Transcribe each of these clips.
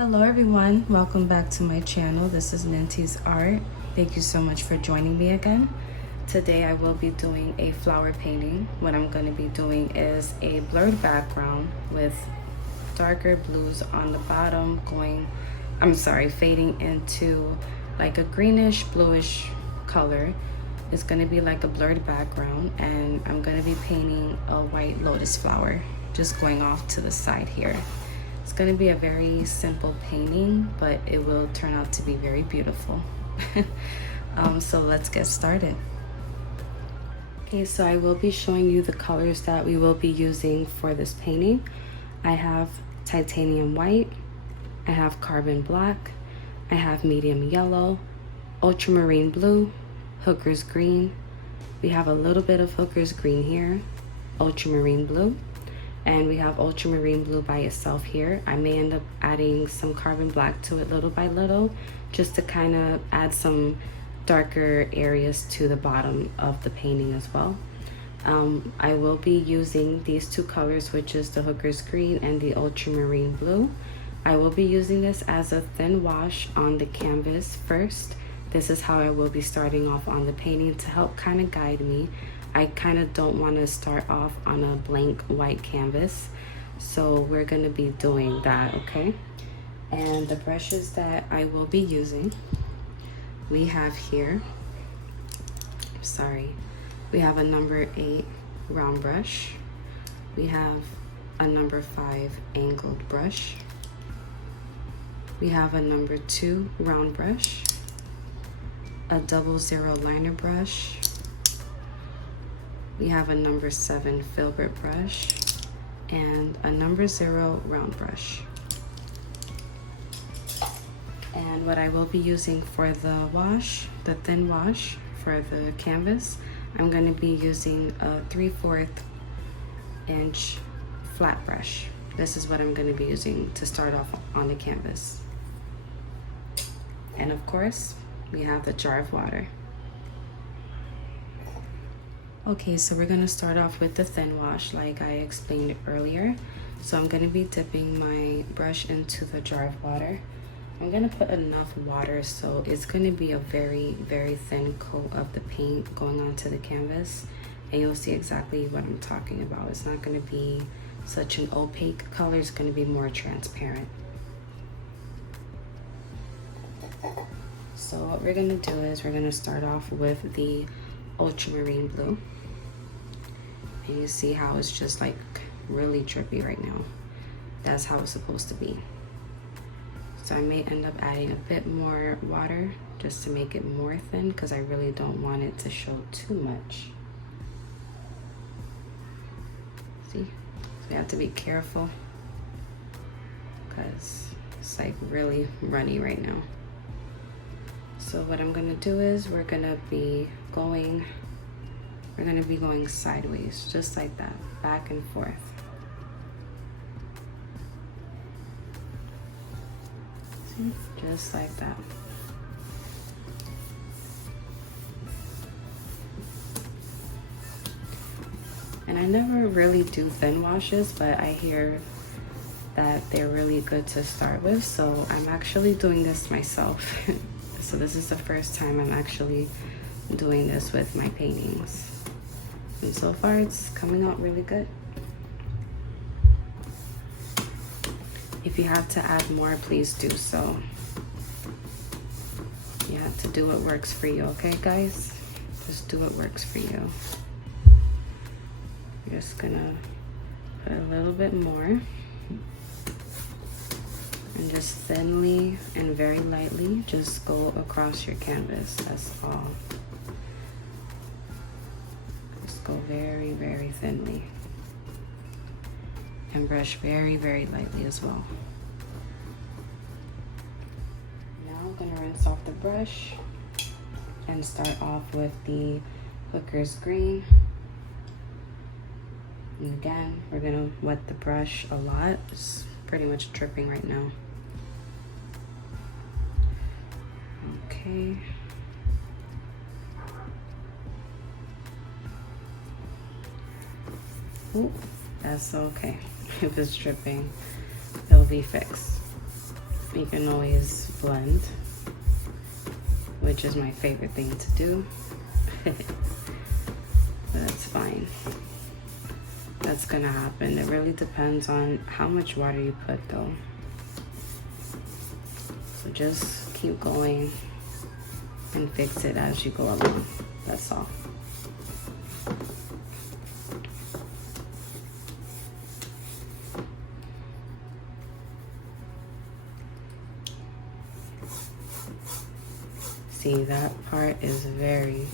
Hello everyone, welcome back to my channel. This is Nanti's Art. Thank you so much for joining me again. Today I will be doing a flower painting. What I'm going to be doing is a blurred background with darker blues on the bottom fading into like a greenish bluish color. It's going to be like a blurred background, and I'm going to be painting a white lotus flower just going off to the side here. It's going to be a very simple painting, but it will turn out to be very beautiful. So let's get started. Okay, so I will be showing you the colors that we will be using for this painting. I have titanium white, I have carbon black, I have medium yellow, ultramarine blue, hooker's green. We have a little bit of hooker's green here, ultramarine blue. And we have ultramarine blue by itself here. I may end up adding some carbon black to it little by little, just to kind of add some darker areas to the bottom of the painting as well. I will be using these two colors, which is the hooker's green and the ultramarine blue. I will be using this as a thin wash on the canvas first. This is how I will be starting off on the painting to help kind of guide me. I kind of don't want to start off on a blank white canvas, so we're going to be doing that, okay? And the brushes that I will be using, we have here, we have a number 8 round brush, we have a number 5 angled brush, we have a number 2 round brush, a 00 liner brush, we have a number 7 Filbert Brush, and a number 0 round brush. And what I will be using for the wash, the thin wash for the canvas, I'm going to be using a 3/4 inch flat brush. This is what I'm going to be using to start off on the canvas. And of course, we have the jar of water. Okay, so we're going to start off with the thin wash like I explained earlier. So I'm going to be dipping my brush into the jar of water. I'm going to put enough water so it's going to be a very, very thin coat of the paint going onto the canvas. And you'll see exactly what I'm talking about. It's not going to be such an opaque color. It's going to be more transparent. So what we're going to do is we're going to start off with the ultramarine blue, and you see how it's just like really drippy right now. That's how it's supposed to be. So I may end up adding a bit more water just to make it more thin, because I really don't want it to show too much. See, so we have to be careful because it's like really runny right now. So what I'm gonna do is we're gonna be going sideways, just like that, back and forth. See? Just like that. And I never really do thin washes, but I hear that they're really good to start with, so I'm actually doing this myself. So this is the first time I'm actually doing this with my paintings. And so far it's coming out really good. If you have to add more, please do so. You have to do what works for you, okay guys? Just do what works for you. I'm just gonna put a little bit more. And just thinly and very lightly just go across your canvas. That's all. Just go very, very thinly. And brush very, very lightly as well. Now I'm gonna rinse off the brush and start off with the hooker's green. And again, we're gonna wet the brush a lot. It's pretty much dripping right now. Okay. Ooh, that's okay. If it's dripping, it'll be fixed. You can always blend, which is my favorite thing to do. But that's fine. That's gonna happen. It really depends on how much water you put though. So just keep going and fix it as you go along. That's all. See, that part is very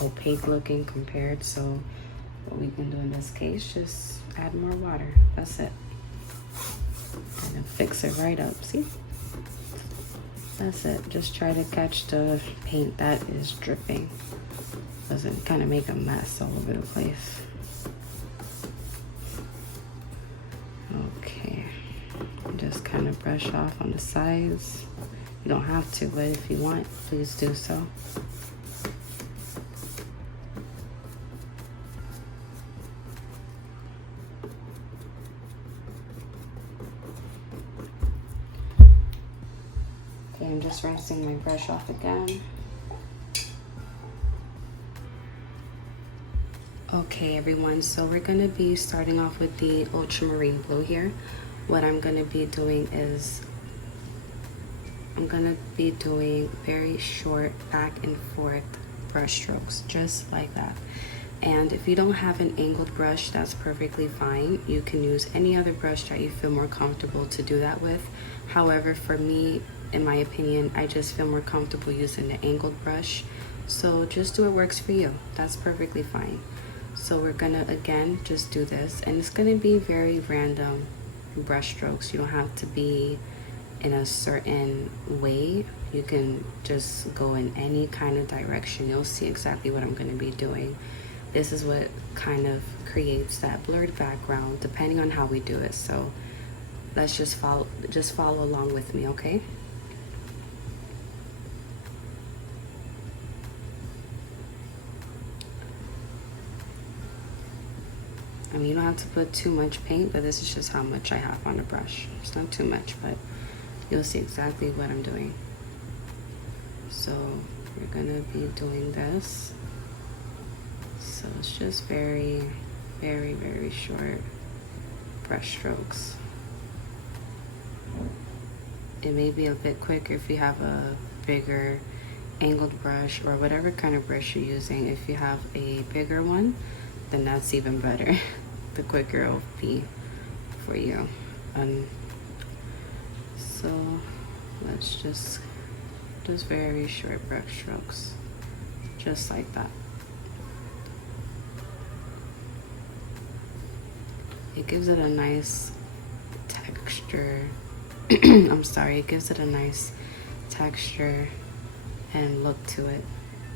opaque looking compared, so what we can do in this case, just add more water. That's it. And then fix it right up. See? That's it. Just try to catch the paint that is dripping. Doesn't kind of make a mess all over the place. Okay. Just kind of brush off on the sides. You don't have to, but if you want, please do so. Okay, I'm just rinsing my brush off again. Okay, everyone, so we're gonna be starting off with the Ultramarine Blue here. What I'm gonna be doing is I'm gonna be doing very short back and forth brush strokes, just like that. And if you don't have an angled brush, that's perfectly fine. You can use any other brush that you feel more comfortable to do that with. However, for me, in my opinion, I just feel more comfortable using the angled brush. So just do what works for you. That's perfectly fine. So we're gonna, again, just do this. And it's gonna be very random brush strokes. You don't have to be in a certain way. You can just go in any kind of direction. You'll see exactly what I'm going to be doing. This is what kind of creates that blurred background depending on how we do it. So let's just follow along with me, okay? I mean, you don't have to put too much paint, but this is just how much I have on the brush. It's not too much, but you'll see exactly what I'm doing. So we're gonna be doing this. So it's just very, very, very short brush strokes. It may be a bit quicker if you have a bigger angled brush or whatever kind of brush you're using. If you have a bigger one, then that's even better. The quicker it'll be for you. So let's just very short brush strokes, just like that. It gives it a nice texture. I'm sorry, it gives it a nice texture and look to it.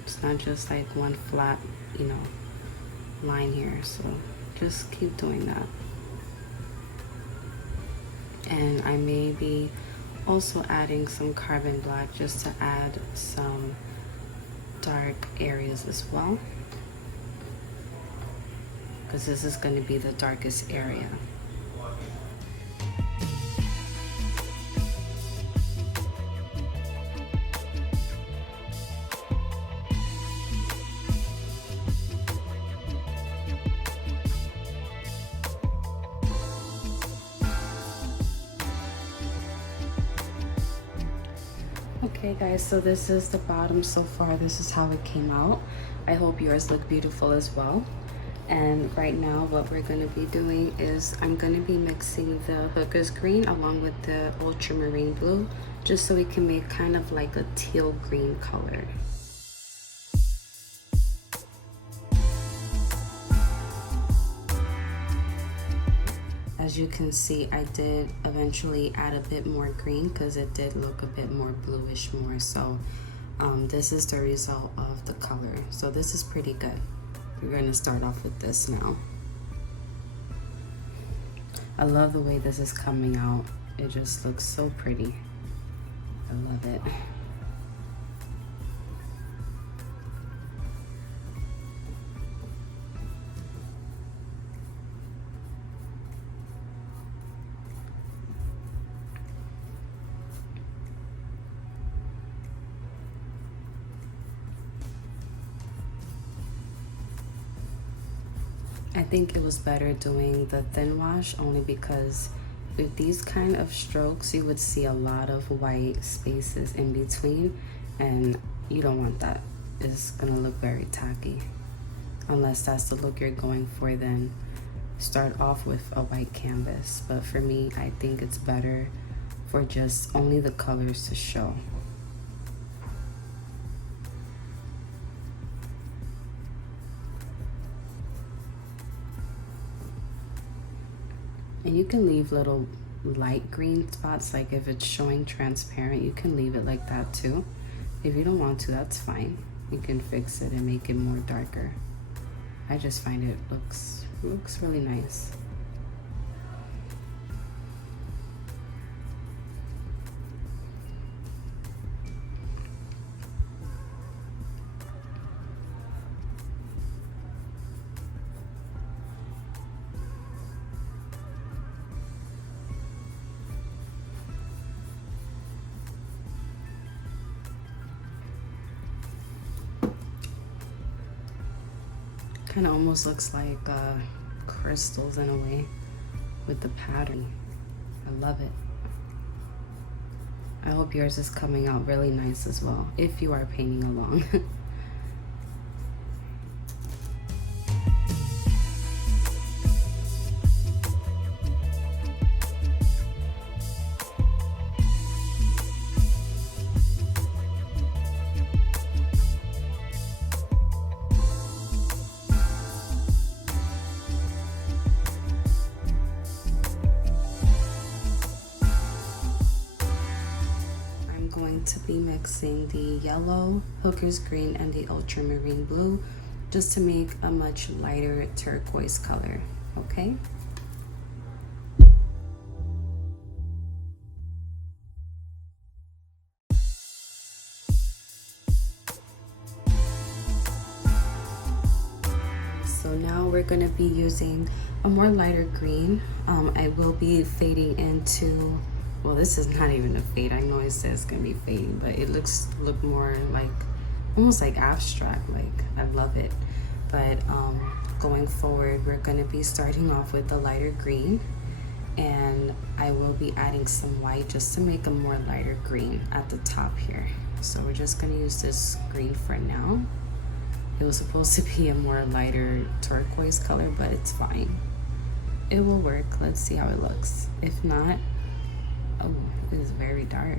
It's not just like one flat, you know, line here. So just keep doing that. And I may be also adding some carbon black just to add some dark areas as well, because this is going to be the darkest area. Okay guys, so this is the bottom so far. This is how it came out. I hope yours look beautiful as well. And right now what we're going to be doing is I'm going to be mixing the Hooker's Green along with the Ultramarine Blue, just so we can make kind of like a teal green color. As you can see, I did eventually add a bit more green because it did look a bit more bluish more. So this is the result of the color. So this is pretty good. We're going to start off with this now. I love the way this is coming out. It just looks so pretty. I love it. I think it was better doing the thin wash only because with these kind of strokes, you would see a lot of white spaces in between, and you don't want that. It's gonna look very tacky. Unless that's the look you're going for, then start off with a white canvas. But for me, I think it's better for just only the colors to show. And you can leave little light green spots, like if it's showing transparent, you can leave it like that too. If you don't want to, that's fine. You can fix it and make it more darker. I just find it looks really nice. Kind of almost looks like crystals in a way with the pattern. I love it. I hope yours is coming out really nice as well, if you are painting along. To be mixing the yellow, hooker's green, and the ultramarine blue just to make a much lighter turquoise color, okay? So now we're going to be using a more lighter green. I will be fading into, well, this is not even a fade. I know it says it's gonna be fading, but it look more like almost like abstract. Like, I love it. But going forward, we're gonna be starting off with the lighter green, and I will be adding some white just to make a more lighter green at the top here. So we're just gonna use this green for now. It was supposed to be a more lighter turquoise color, but it's fine. It will work. Let's see how it looks. If not, oh, it is very dark.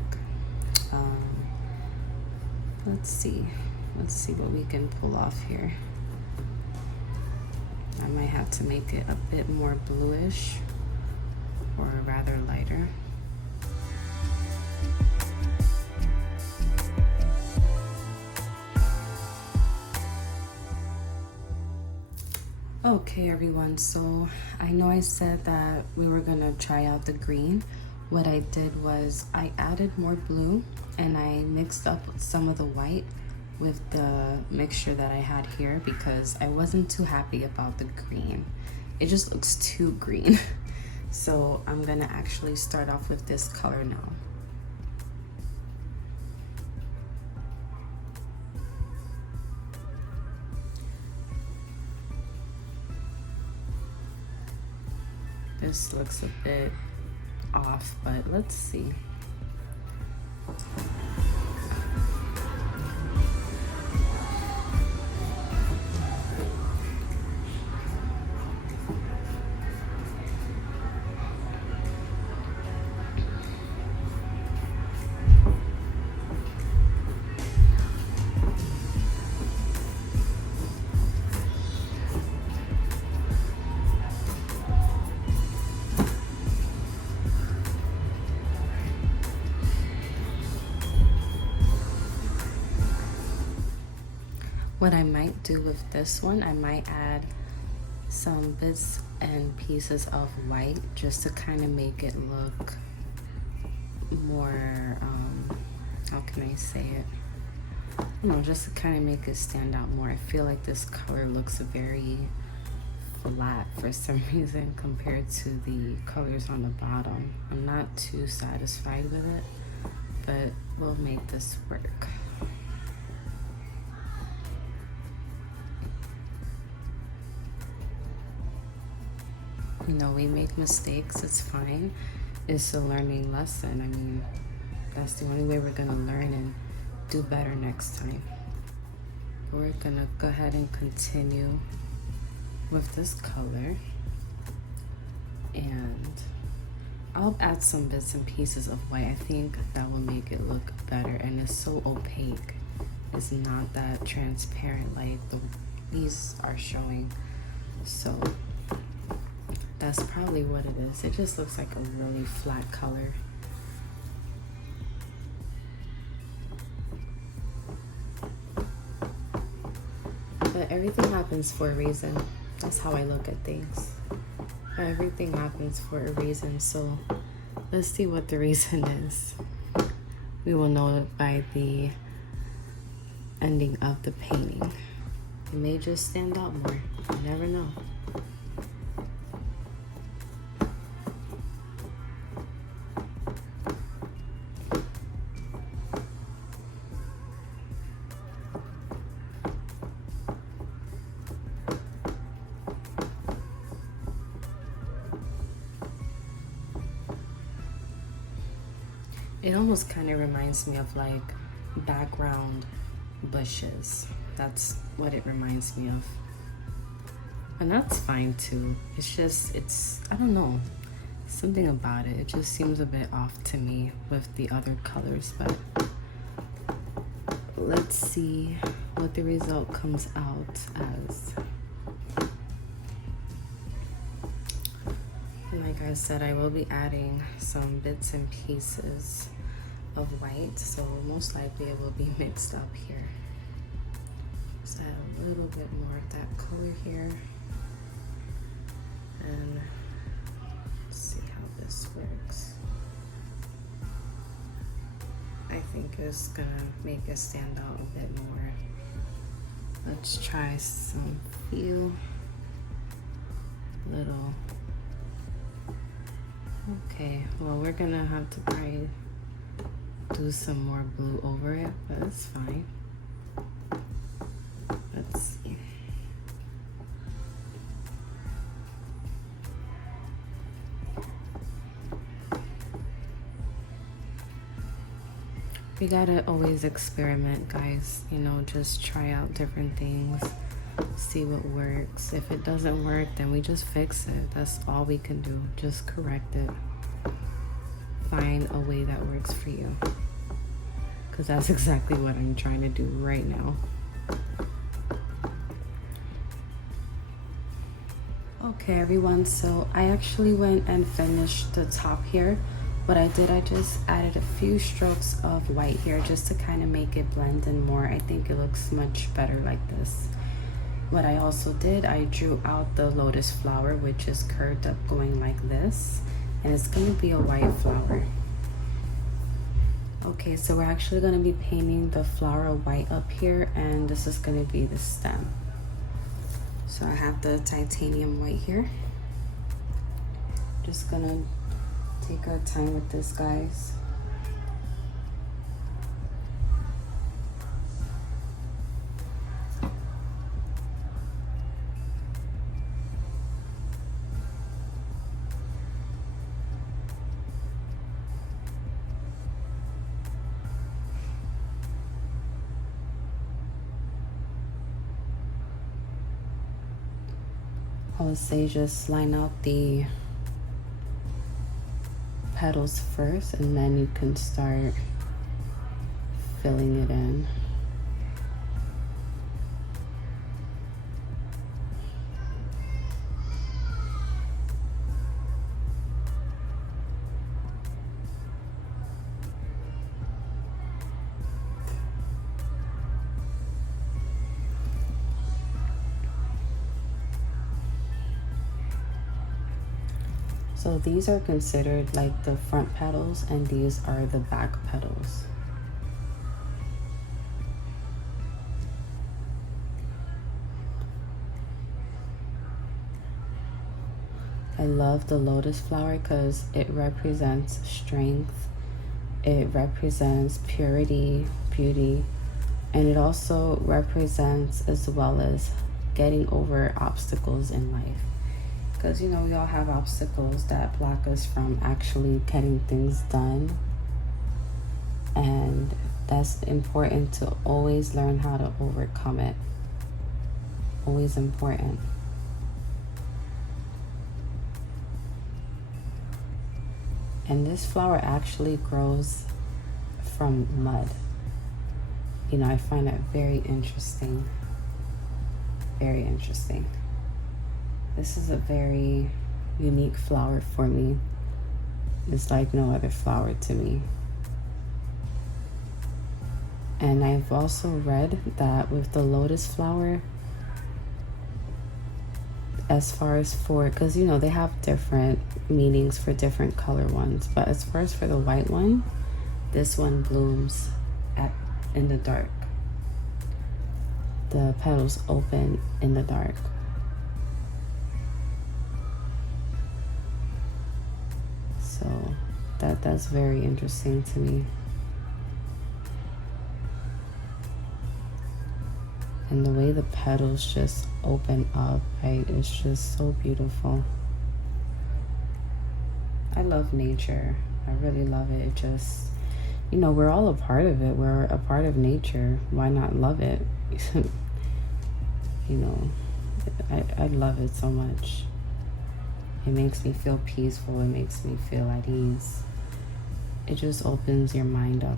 Let's see what we can pull off here. I might have to make it a bit more bluish, or rather lighter. Okay everyone, so I know I said that we were gonna try out the green. What I did was I added more blue and I mixed up some of the white with the mixture that I had here because I wasn't too happy about the green. It just looks too green. So I'm gonna actually start off with this color now. This looks a bit off, but let's see. What I might do with this one, I might add some bits and pieces of white just to kind of make it look more, how can I say it? You know, just to kind of make it stand out more. I feel like this color looks very flat for some reason compared to the colors on the bottom. I'm not too satisfied with it, but we'll make this work. You know, we make mistakes, it's fine. It's a learning lesson. I mean, that's the only way we're gonna learn and do better next time. We're gonna go ahead and continue with this color, and I'll add some bits and pieces of white. I think that will make it look better, and it's so opaque. It's not that transparent like these are showing. So that's probably what it is. It just looks like a really flat color. But everything happens for a reason. That's how I look at things. Everything happens for a reason. So let's see what the reason is. We will know it by the ending of the painting. It may just stand out more. You never know. It almost kind of reminds me of like background bushes. That's what it reminds me of. And that's fine too. It's just, I don't know, something about it. It just seems a bit off to me with the other colors, but let's see what the result comes out as. And like I said, I will be adding some bits and pieces of white, so most likely it will be mixed up here. So add a little bit more of that color here, and let's see how this works. I think it's gonna make it stand out a bit more. Let's try some feel, little. Okay, well, we're gonna have to probably do some more blue over it, but it's fine. Let's see. We gotta always experiment, guys. You know, just try out different things, see what works. If it doesn't work, then we just fix it. That's all we can do. Just correct it. Find a way that works for you, because that's exactly what I'm trying to do right now. Okay everyone, so I actually went and finished the top here. What I did, I just added a few strokes of white here just to kind of make it blend in more. I think it looks much better like this. What I also did, I drew out the lotus flower, which is curved up going like this, and it's going to be a white flower. Okay, so we're actually going to be painting the flower white up here, and this is going to be the stem. So I have the titanium white here. Just going to take our time with this, guys. I would say just line out the petals first, and then you can start filling it in. So these are considered like the front petals, and these are the back petals. I love the lotus flower because it represents strength, it represents purity, beauty, and it also represents as well as getting over obstacles in life. because, you know, we all have obstacles that block us from actually getting things done. And that's important to always learn how to overcome it. Always important. And this flower actually grows from mud. You know, I find that very interesting. Very interesting. This is a very unique flower for me. It's like no other flower to me. And I've also read that with the lotus flower, as far as for, because you know they have different meanings for different color ones, but as far as for the white one, this one blooms in the dark. The petals open in the dark. So that's very interesting to me. And the way the petals just open up, right? It's just so beautiful. I love nature. I really love it. It just, you know, we're all a part of it. We're a part of nature. Why not love it? You know, I love it so much. It makes me feel peaceful. It makes me feel at ease. It just opens your mind up.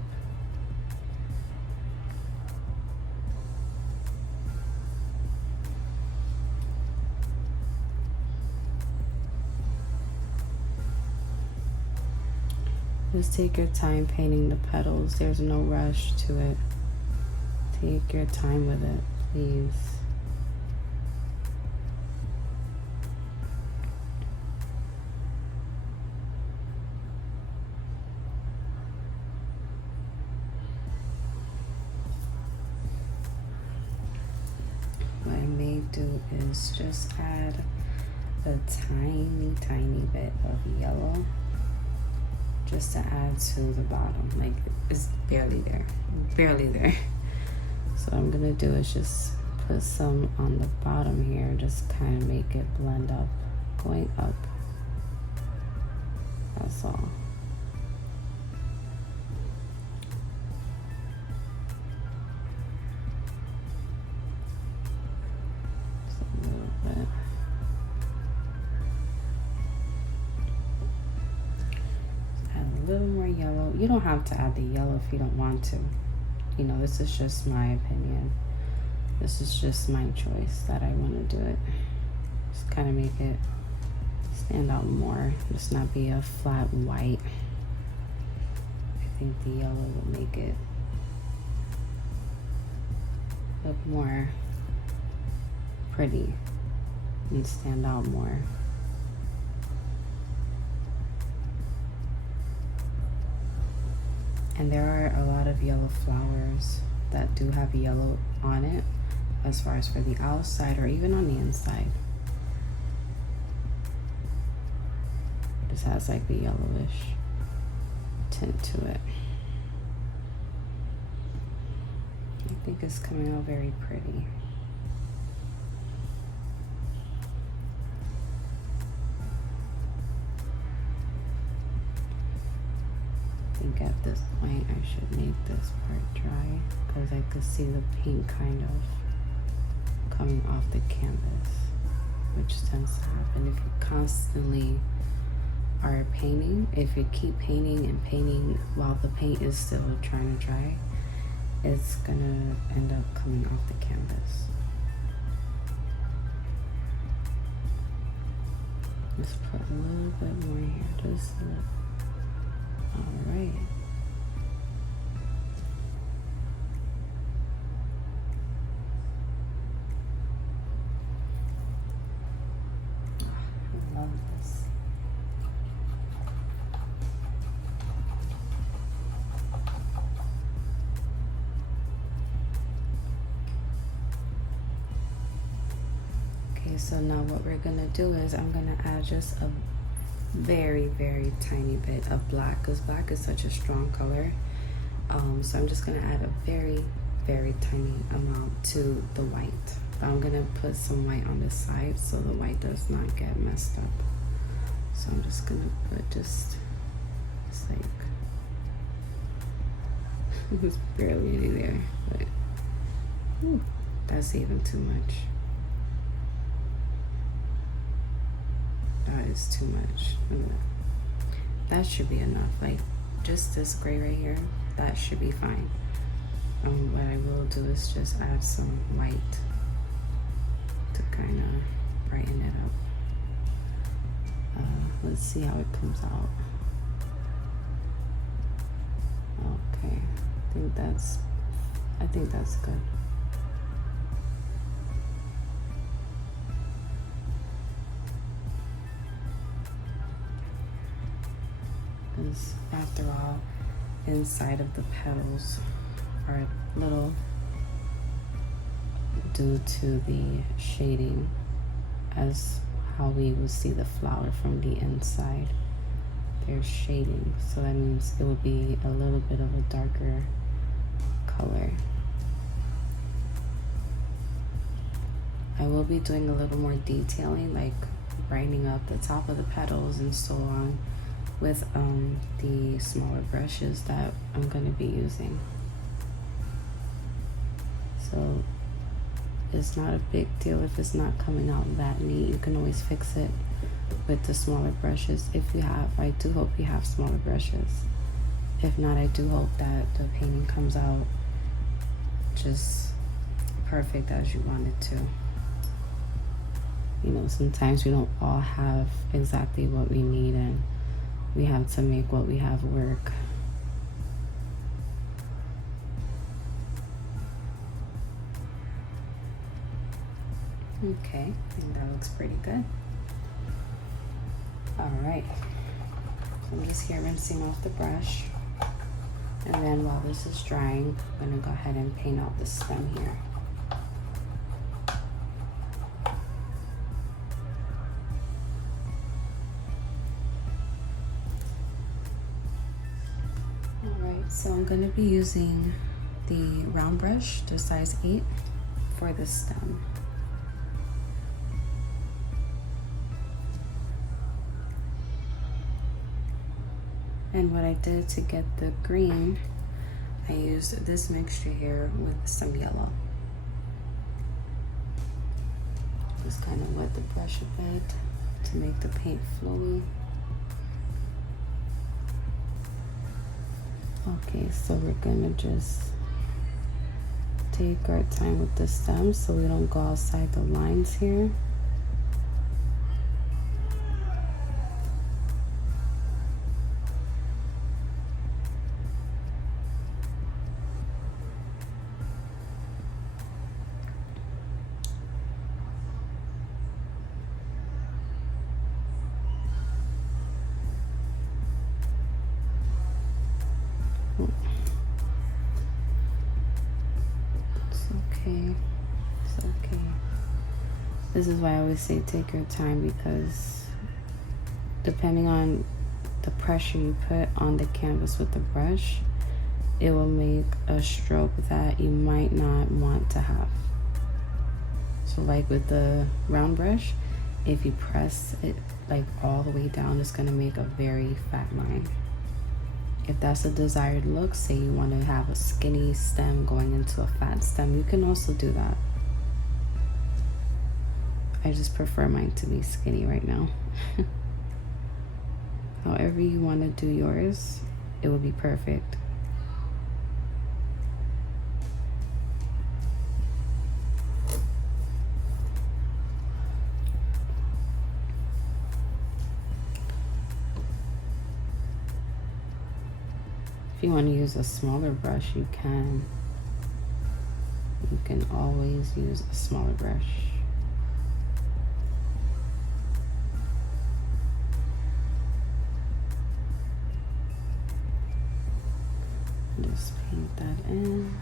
Just take your time painting the petals. There's no rush to it. Take your time with it, please. What I may do is just add a tiny, tiny bit of yellow, just to add to the bottom. Like, it's barely there, barely there. So what I'm gonna do is just put some on the bottom here, just kind of make it blend up, going up. That's all. Just a little bit. A little more yellow. You don't have to add the yellow if you don't want to. You know, this is just my opinion. This is just my choice that I want to do it. Just kind of make it stand out more. Just not be a flat white. I think the yellow will make it look more pretty and stand out more. And there are a lot of yellow flowers that do have yellow on it, as far as for the outside or even on the inside. Just has like the yellowish tint to it. I think it's coming out very pretty. I think at this point I should make this part dry, because I could see the paint kind of coming off the canvas, which tends to happen if you constantly are painting. If you keep painting and painting while the paint is still trying to dry, it's gonna end up coming off the canvas. Let's put a little bit more here, just a little. All right. I love this. Okay, so now what we're gonna do is I'm gonna add just a very, very tiny bit of black, because black is such a strong color. So I'm just gonna add a very, very tiny amount to the white. But I'm gonna put some white on the side so the white does not get messed up. So I'm just gonna put just like, there's barely any there, but whew, that's even too much. That is too much. That should be enough. Like just this gray right here, that should be fine. What I will do is just add some white to kind of brighten it up. Let's see how it comes out. Okay, I think that's good. Because after all, inside of the petals are a little, due to the shading, as how we would see the flower from the inside. There's shading, so that means it would be a little bit of a darker color. I will be doing a little more detailing, like brightening up the top of the petals and so on, with the smaller brushes that I'm going to be using. So it's not a big deal if it's not coming out that neat. You can always fix it with the smaller brushes if you have. I do hope you have smaller brushes. If not, I do hope that the painting comes out just perfect as you want it to. You know, sometimes we don't all have exactly what we need, and we have to make what we have work. Okay, I think that looks pretty good. All right, so I'm just here rinsing off the brush. And then while this is drying, I'm gonna go ahead and paint out the stem here. All right, so I'm gonna be using the round brush, the size 8, for the stem. And what I did to get the green, I used this mixture here with some yellow. Just kind of wet the brush a bit to make the paint flowy. Okay, so we're gonna just take our time with the stem so we don't go outside the lines here. It's okay. This is why I always say take your time, because depending on the pressure you put on the canvas with the brush, it will make a stroke that you might not want to have. So like with the round brush, if you press it like all the way down, it's gonna make a very fat line. If that's a desired look, say you want to have a skinny stem going into a fat stem, you can also do that. I just prefer mine to be skinny right now. However you want to do yours, it will be perfect. If you want to use a smaller brush, you can. You can always use a smaller brush. Just paint that in.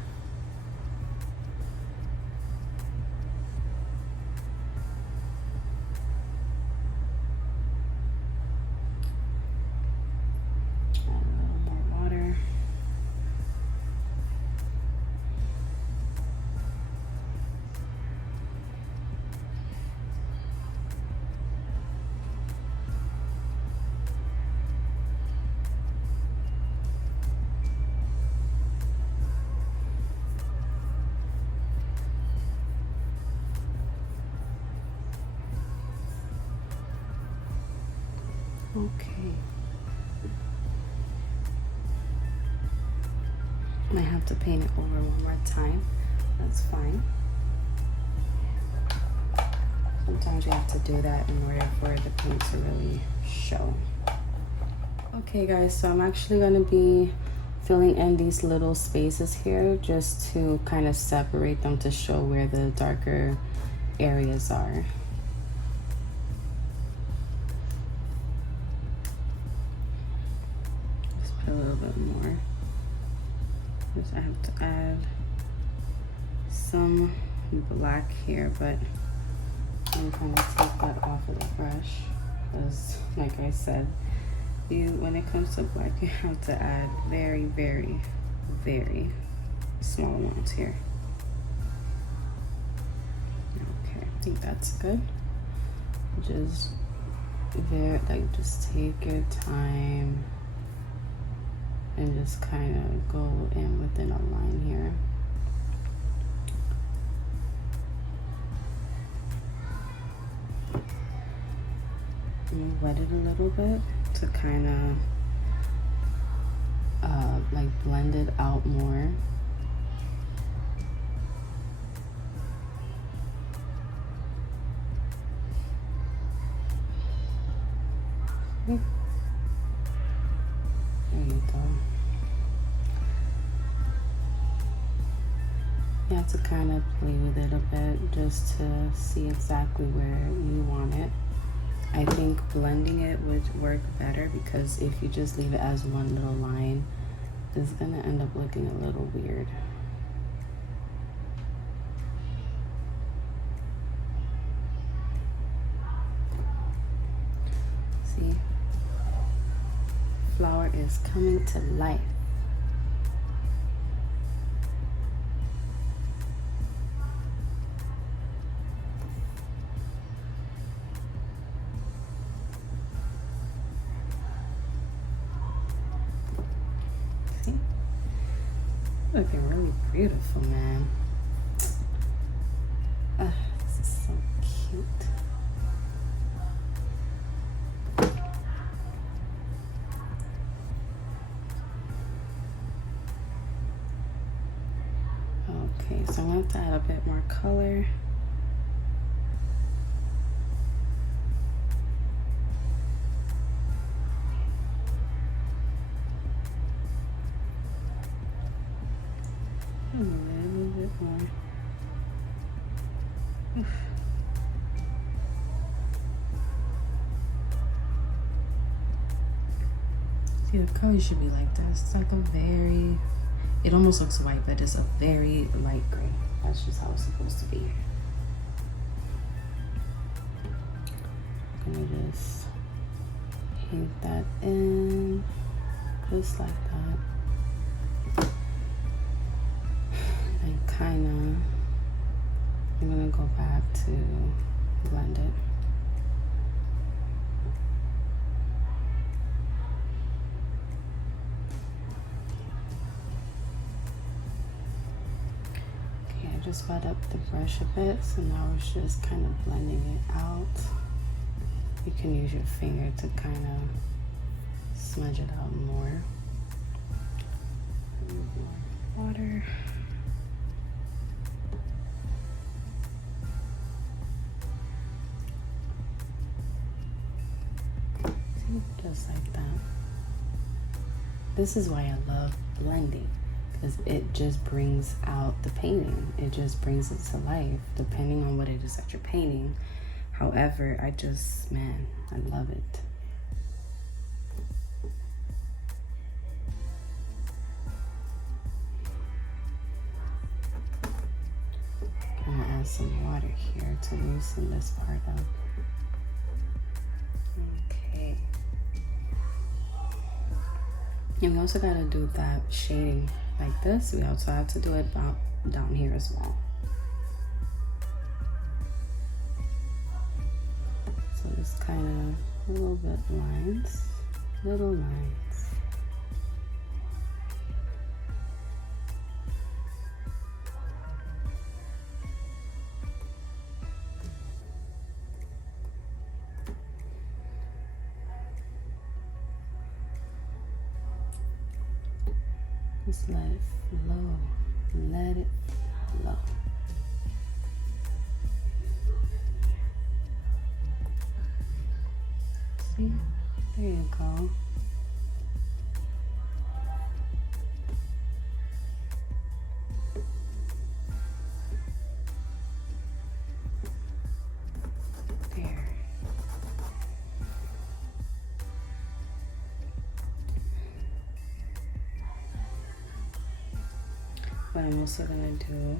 Might have to paint it over one more time. That's fine. Sometimes you have to do that in order for the paint to really show. Okay guys, so I'm actually going to be filling in these little spaces here just to kind of separate them to show where the darker areas are. Just put a little bit more. Just I have to add some black here, but I'm trying to take that off of the brush because, like I said, when it comes to black, you have to add very, very, very small amounts here. Okay, I think that's good. Just just take your time and just kind of go in within a line here. And wet it a little bit to kind of like blend it out more. There you go. You have to kind of play with it a bit just to see exactly where you want it. I think blending it would work better because if you just leave it as one little line, it's gonna end up looking a little weird. See? Flower is coming to life. Looking really beautiful, man. This is so cute. Okay, so I'm going to add a bit more color. A little bit more. Oof. See, the color should be like this. It's like a very, it almost looks white, but it's a very light gray. That's just how it's supposed to be. I'm gonna just paint that in, just like that. And kind of, I'm gonna go back to blend it. Okay, I just wet up the brush a bit, so now it's just kind of blending it out. You can use your finger to kind of smudge it out more. A little more water. Just like that. This is why I love blending, because it just brings out the painting. It just brings it to life, depending on what it is that you're painting. However, man, I love it. I'm gonna add some water here to loosen this part up. Okay. And we also gotta do that shading like this. We also have to do it down here as well. So just kind of a little bit lines, little lines. Just let it flow. Let it flow. See? There you go. There. What I'm also gonna do,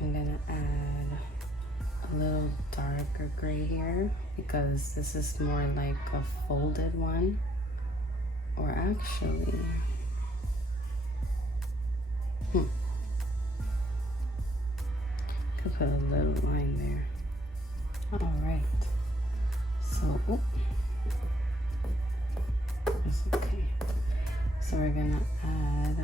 I'm gonna add a little darker gray here because this is more like a folded one, or actually, could put a little line there. All right, so that's okay. So we're gonna add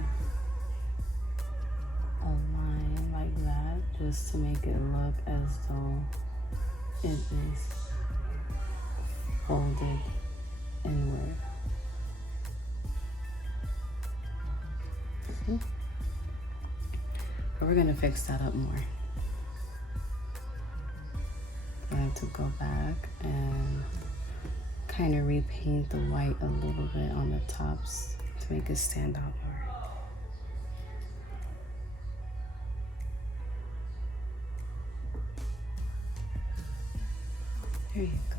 a line like that just to make it look as though it is folded inward. See? But we're gonna fix that up more. I have to go back and kind of repaint the white a little bit on the tops to make it stand out more. There you go.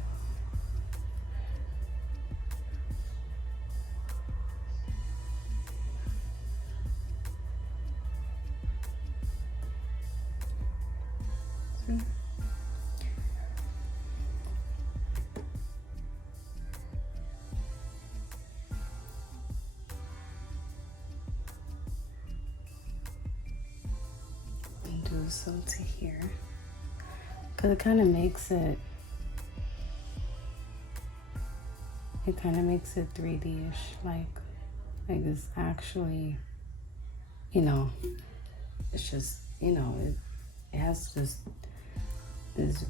See? And do so to here, because it kind of makes it 3D-ish, like it's actually, you know, it's just, you know, it has just this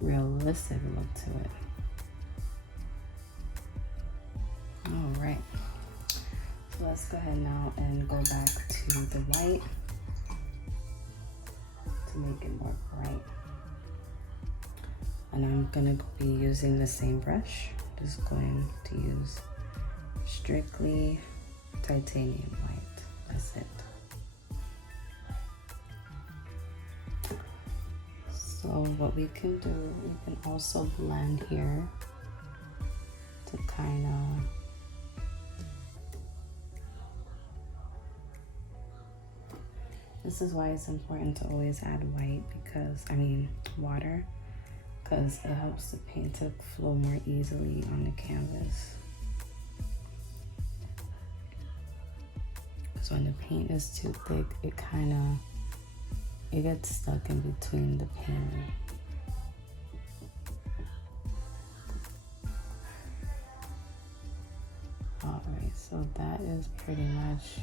realistic look to it. All right, so let's go ahead now and go back to the white to make it more bright. And I'm gonna be using the same brush. Just going to use strictly titanium white. That's it. So what we can do, we can also blend here to kind of, this is why it's important to always add white, because, water, because it helps the paint to flow more easily on the canvas. So when the paint is too thick, it gets stuck in between the paint. All right, so that is pretty much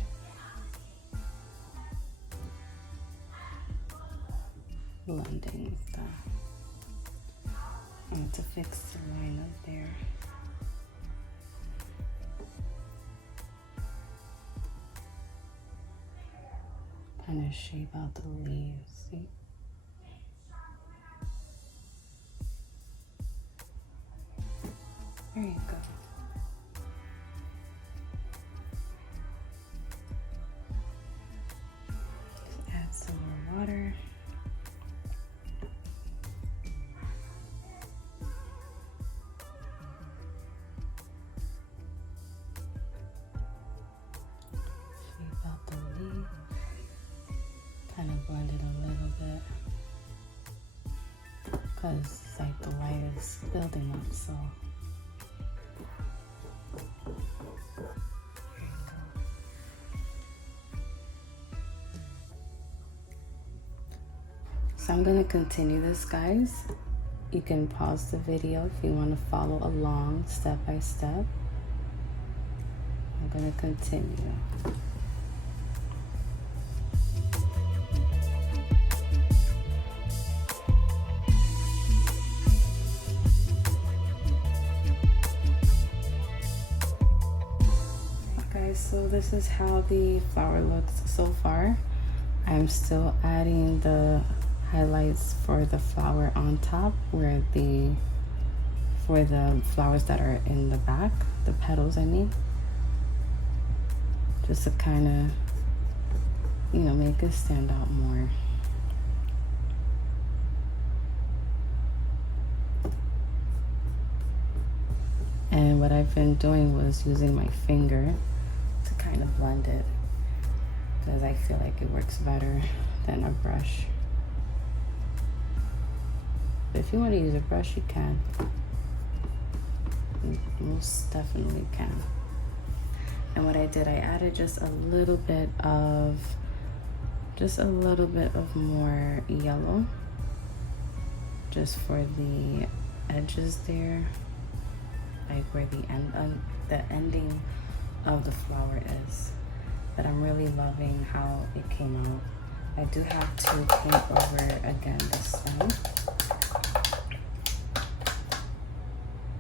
blending stuff. I want to fix the line up there. Kind of shape out the leaves, see? There you go. Just add some more water. Kind of blend it a little bit because it's like the white is building up, so I'm gonna continue this, guys. You can pause the video if you want to follow along step by step. I'm gonna continue. So this is how the flower looks so far. I'm still adding the highlights for the flower on top where for the flowers that are in the back, the petals I mean. Just to kind of, you know, make it stand out more. And what I've been doing was using my finger to kind of blend it, because I feel like it works better than a brush. But if you want to use a brush, you can. You most definitely can. And what I did, I added just a little bit of more yellow, just for the edges there, like where the ending of the flower is. But I'm really loving how it came out. I do have to paint over again this time.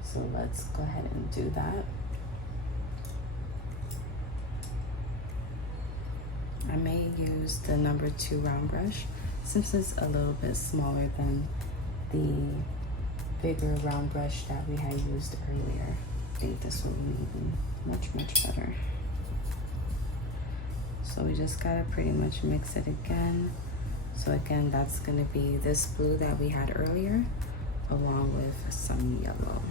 So let's go ahead and do that. I may use the number 2 round brush since it's a little bit smaller than the bigger round brush that we had used earlier. I think this will be much better. So we just gotta pretty much mix it again. So again, that's gonna be this blue that we had earlier, along with some yellow.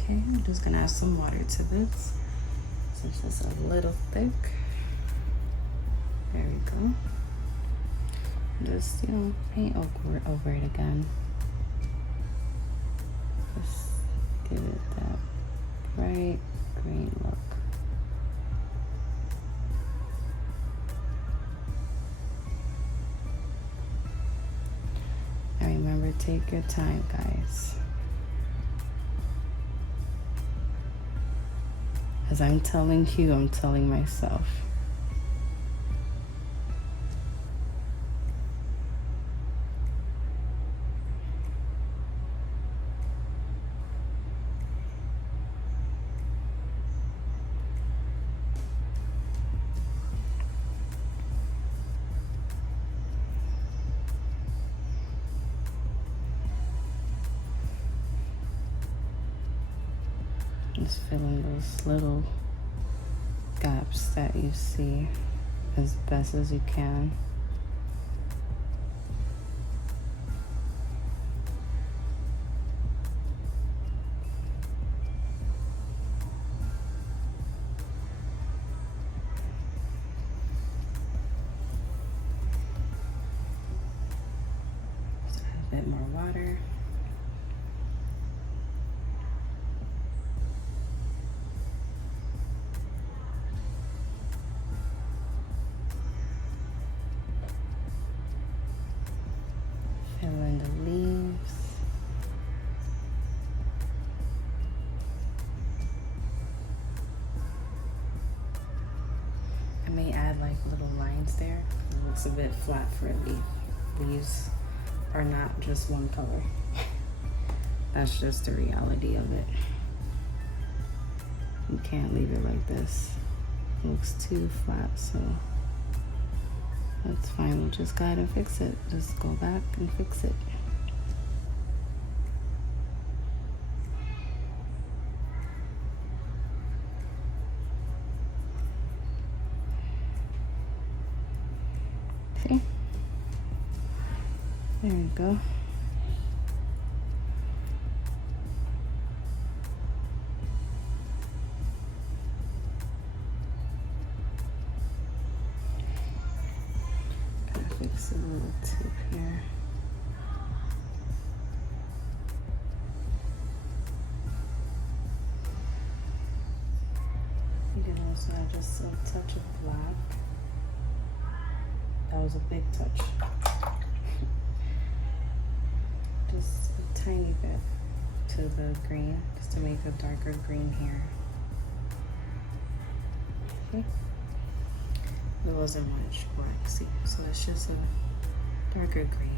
Okay, I'm just gonna add some water to this since it's a little thick. There we go. Just, you know, paint over it again. Just give it that bright green look. And remember, take your time, guys. As I'm telling you, I'm telling myself. Just fill in those little gaps that you see as best as you can. Just add a bit more water. Fill in the leaves. I may add like little lines there. It looks a bit flat for a leaf. Leaves are not just one color. That's just the reality of it. You can't leave it like this. It looks too flat, so that's fine. We'll just go ahead and fix it. Just go back and fix it. See? There we go. Fix a little tip here. You can also add just a touch of black. That was a big touch. tiny bit to the green, just to make a darker green here. Okay. It wasn't much waxy, so it's just a darker green.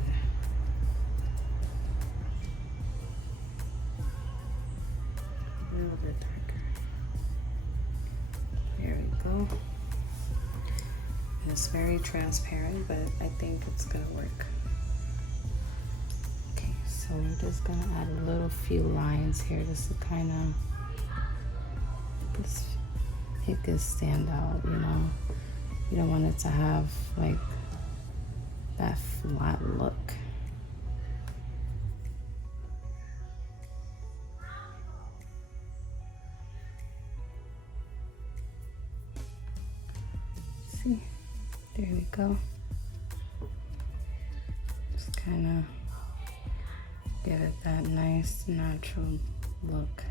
A little bit darker. There we go. And it's very transparent, but I think it's gonna work. Okay, so I'm just gonna add a little few lines here just to kind of make it stand out, you know. You don't want it to have like that flat look. See, there we go. Just kind of give it that nice natural look.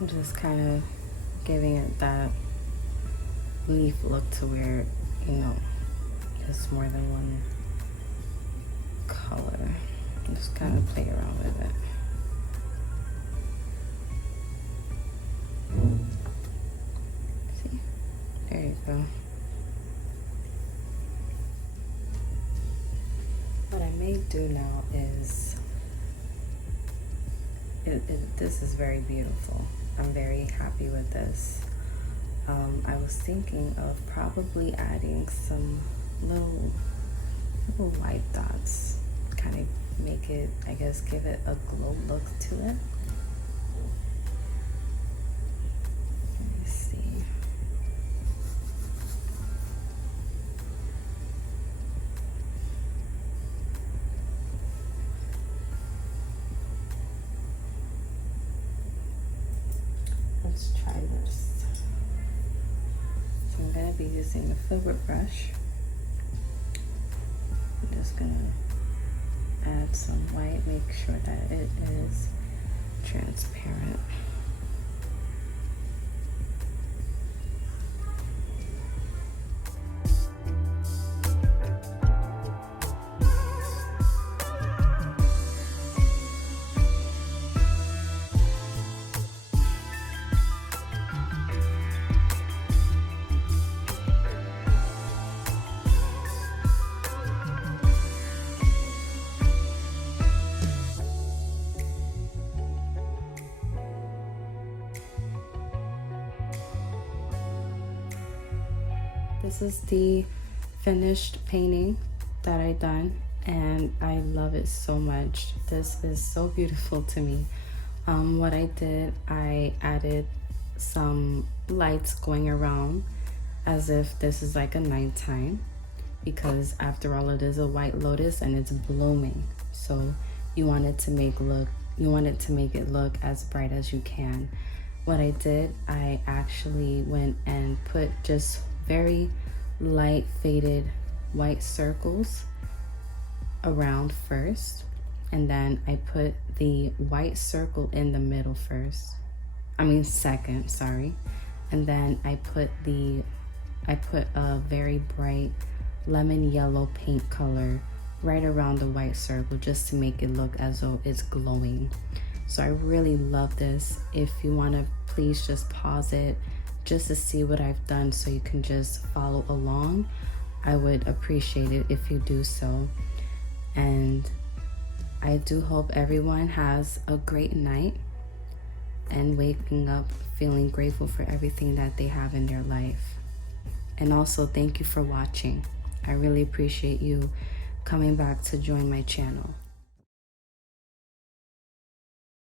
I'm just kind of giving it that leaf look to where, you know, it's more than one color. Just kind of play around with it. See? There you go. What I may do now is, this is very beautiful. I'm very happy with this. I was thinking of probably adding some little white dots, kind of make it, I guess, give it a glow look to it. Let me see. Let's try this. So I'm gonna be using the Filbert brush. I'm just gonna add some white, make sure that it is transparent. This is the finished painting that I done, and I love it so much. This is so beautiful to me. What I did, I added some lights going around as if this is like a nighttime, because after all it is a white lotus and it's blooming. So you want it to make it look as bright as you can. What I did, I actually went and put just very light faded white circles around first, and then I put the white circle in the middle second, sorry. And then I put a very bright lemon yellow paint color right around the white circle, just to make it look as though it's glowing. So I really love this. If you want to, please just pause it just to see what I've done so you can just follow along. I would appreciate it if you do so. And I do hope everyone has a great night and waking up feeling grateful for everything that they have in their life. And also thank you for watching. I really appreciate you coming back to join my channel.